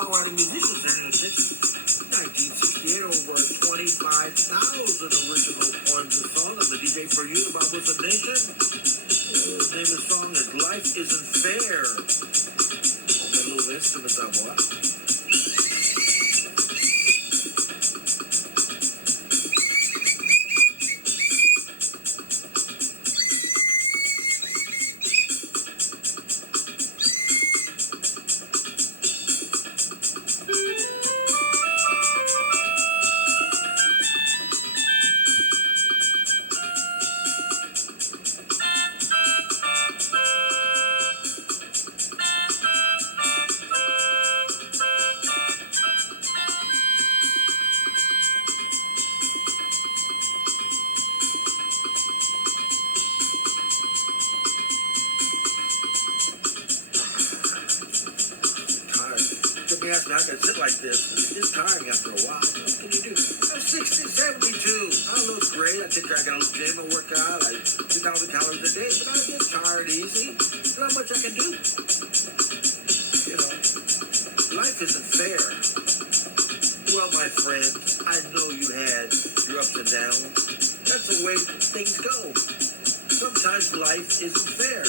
songwriting musicians in the 1968, over 25,000 original poems and songs. I'm the DJ for you, the Bob Wilson Nation. The name of the song is Life Isn't Fair. The little instruments I bought. I can sit like this. It's tiring after a while. What can you do? I'm 60, 72. I look great. I think I got to gym and work out. I 2,000 calories a day, but I get tired easy. There's not much I can do. You know, life isn't fair. Well, my friend, I know you had your ups and downs. That's the way things go. Sometimes life isn't fair.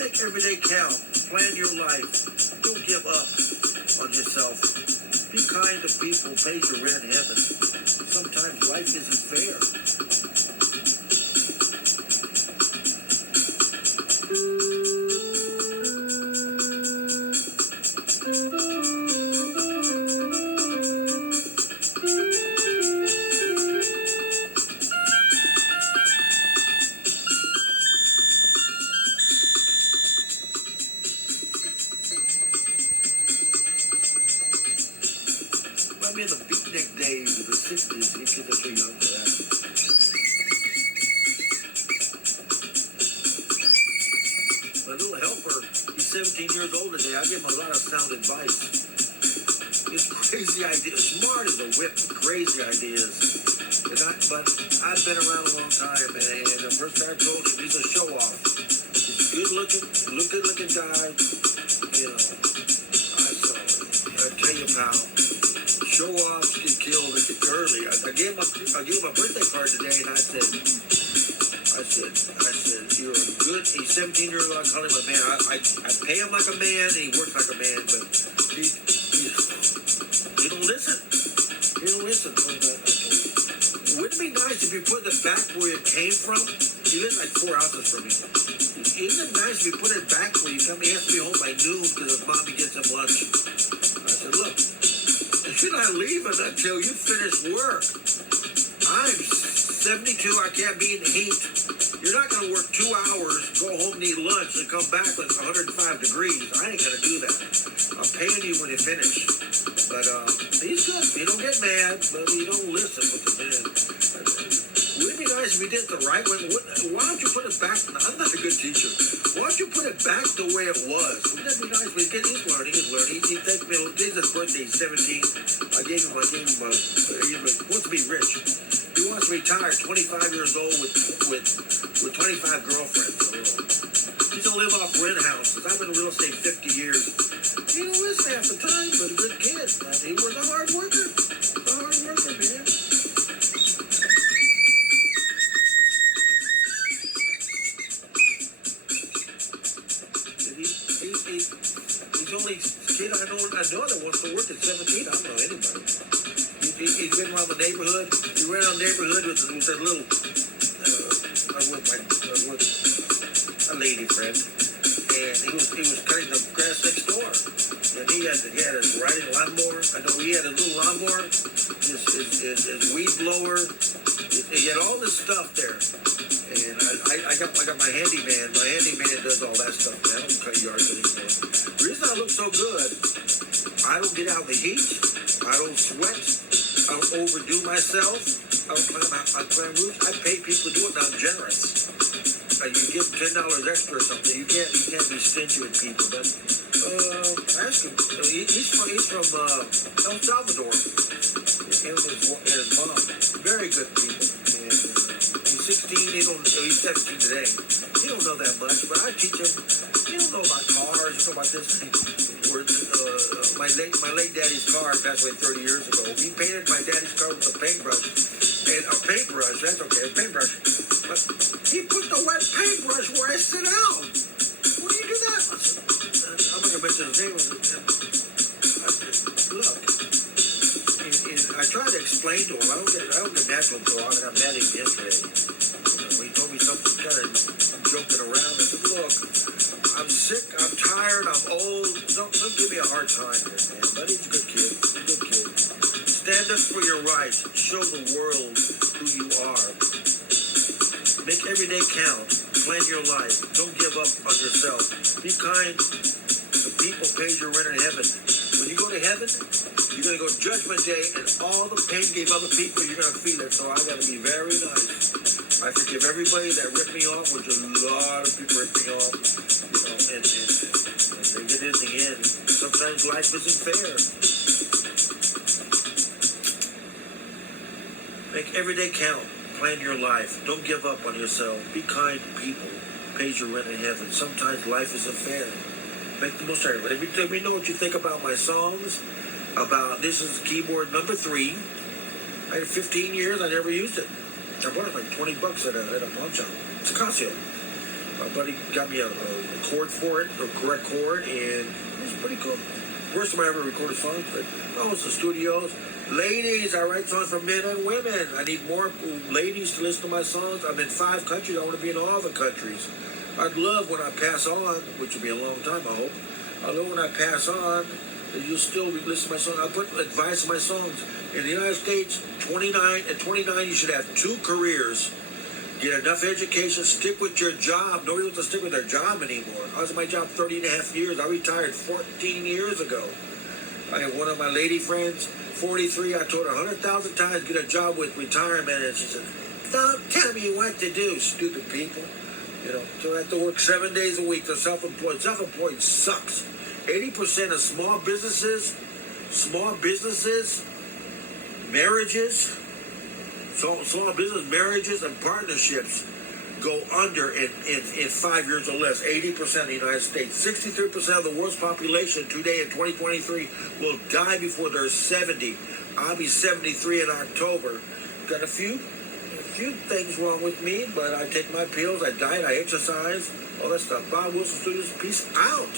Make every day count. Plan your life. Don't give up on yourself. Be kind to people, pay your rent in heaven. Sometimes life isn't fair. I'm in the beatnik days of the 60s. You kids are too young for that. My little helper, he's 17 years old today. I give him a lot of sound advice. His crazy ideas, smart as a whip, crazy ideas. But I've been around a long time, and the first time I told him, he's a show-off. He's good-looking guy. You know, I tell you, pal. Show-offs get killed early. I gave him a birthday card today, and I said, you're a good. He's 17 years old. I call him a man. I pay him like a man, and he works like a man, but he don't listen. He don't listen. Wouldn't it be nice if you put it back where it came from? He lives like 4 houses from me. Isn't it nice if you put it back where you come? He has to be home by noon because his mommy gets him lunch. I said, look. You're not leaving until you finish work. I'm 72. I can't be in the heat. You're not going to work 2 hours, go home and eat lunch, and come back when it's 105 degrees. I ain't going to do that. I'm paying you when you finish. But he's good. He don't get mad, but he don't listen with the man. Wouldn't it be nice if we did it the right way? Why don't you put it back? I'm not a good teacher. Why don't you put it back the way it was? Wouldn't that be nice? He's learning. He takes me. Today's his birthday. He's 17. I gave him he wants to be rich. He wants to retire 25 years old with 25 girlfriends. He's gonna live off rent houses. I've been in real estate 50 years. He don't listen half the time, but a good kid. He was a hard worker. Man. He's only kid I know that wants to work at 17. I don't know anybody. He's been around the neighborhood. He ran around the neighborhood with a little, with a lady friend, and he was cutting the grass next door. And he had his riding lawnmower. I know he had a little lawnmower, his weed blower. He had all this stuff there. And I got my handyman. My handyman does all that stuff. Man, I don't cut yards anymore. The reason I look so good, I don't get out in the heat. I don't sweat. I don't overdo myself. I don't climb roofs. I pay people to do it, and I'm generous. You give $10 extra or something. You can't be stingy with people. But ask him. He's from El Salvador. Him and his mom. Very good people. And he's 16. He's 17 today. He don't know that much, but I teach him. He don't know about cars. cars. You know about this? Where my late daddy's car passed away 30 years ago. He painted my daddy's car with a paintbrush. And a paintbrush, that's okay, a paintbrush. But he put the wet paintbrush where I sit down. Why do you do that? I said, I'm not going to mention his name. I said, look. And I tried to explain to him. I don't get natural until I met him yesterday. When he told me something kind of joking around, I said, look, I'm sick, I'm tired, I'm old. Don't give me a hard time here, man. But he's a good kid. Good kid. Stand up for your rights. Show the world who you are. Make every day count. Plan your life. Don't give up on yourself. Be kind. The people pay your rent in heaven. When you go to heaven, you're going to go to Judgment Day, and all the pain you gave other people, you're going to feel it. So I got to be very nice. I forgive everybody that ripped me off, which a lot of people ripped me off. You know, and they get in the end. Sometimes life isn't fair. Make every day count. Plan your life. Don't give up on yourself. Be kind to people. Pays your rent in heaven. Sometimes life isn't fair. Make the most of it. Let me know what you think about my songs. About this is keyboard number 3. I had 15 years. I never used it. I bought it like $20 at a pawn shop. It's a Casio. My buddy got me a chord for it, a correct chord, and it was pretty cool. First time I ever recorded songs, but it's the studios. Ladies, I write songs for men and women. I need more ladies to listen to my songs. I'm in 5 countries. I want to be in all the countries. I'd love when I pass on, which will be a long time, I hope. I'd love when I pass on, that you'll still listen to my songs. I'll put advice in my songs. In the United States, at 29, you should have 2 careers. Get enough education, stick with your job. Nobody wants to stick with their job anymore. I was at my job 30 and a half years. I retired 14 years ago. I have one of my lady friends, 43. I told her 100,000 times, get a job with retirement. And she said, don't tell me what to do, stupid people. You know, so I have to work 7 days a week. They're self-employed. Self-employed sucks. 80% of small businesses, marriages, small business marriages and partnerships go under in 5 years or less. 80% of the United States. 63% of the world's population today in 2023 will die before they're 70. I'll be 73 in October. Got a few things wrong with me, but I take my pills, I diet, I exercise, all that stuff. Bob Wilson Studios, peace out.